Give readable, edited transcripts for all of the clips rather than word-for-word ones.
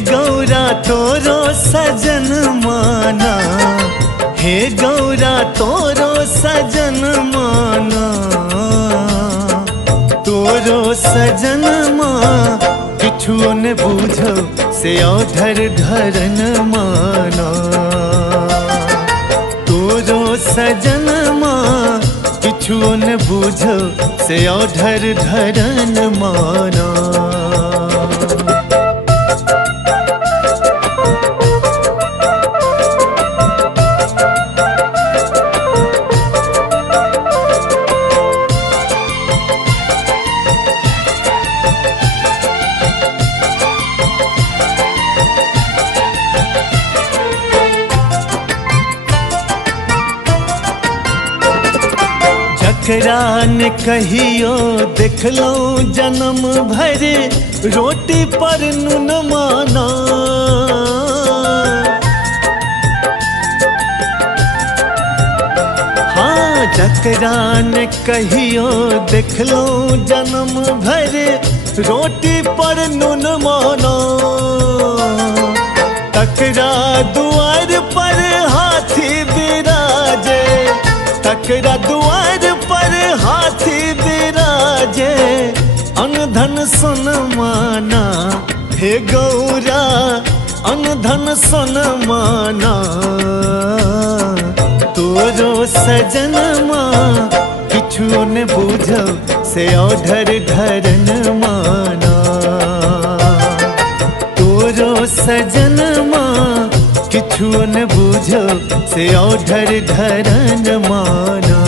गौरा तोरो सजन माना, हे गौरा तोरो सजन माना, तोरो सजन माँ किछु न बूझो से औधर धरन माना, तोरो सजन माँ किछु न बूझो से औधर धरन माना। जकरा ने कहियो देखलो जन्म भर रोटी पर नून माना, हाँ जकरा ने कहियो देखलो जन्म भर रोटी पर नून माना, तकरा दुआर पर हाथी बिराजे, तकरा दुआर पर हाथी बिराजे, अनधन सुन माना, हे गौरा अनधन सुन माना, तोरो सजन माँ किछु न बूझो से औधर धरन माना, तोरो सजन माँ किछु न बूझो से औधर धरन माना।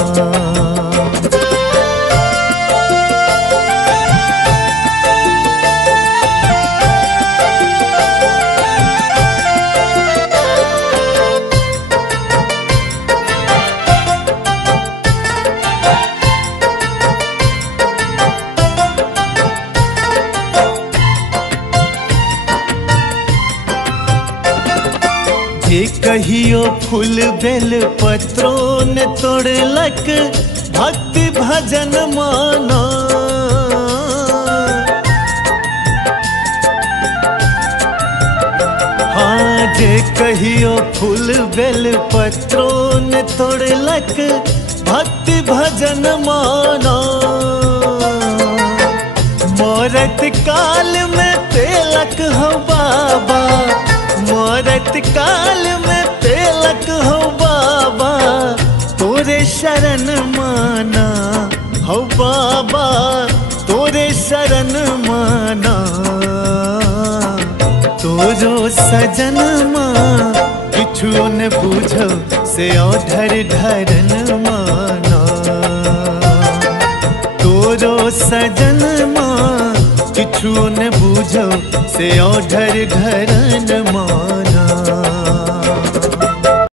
कहियो फूल बेल पत्रों ने तोड़लक भक्ति भजन माना, हाँ जे कहियो फूल बेल पत्रों ने तोड़लक भक्ति भजन माना, मोरत काल में पेलक हो बाबा, मोरत काल में पेलक हो बाबा, तोरे शरण माना हो बाबा, तोरे शरण माना, तोरो सजन माँ किछु न बूझो से औधर धरन माना, तोरो सजन माँ किछु न बूझो से औधर धरन माना।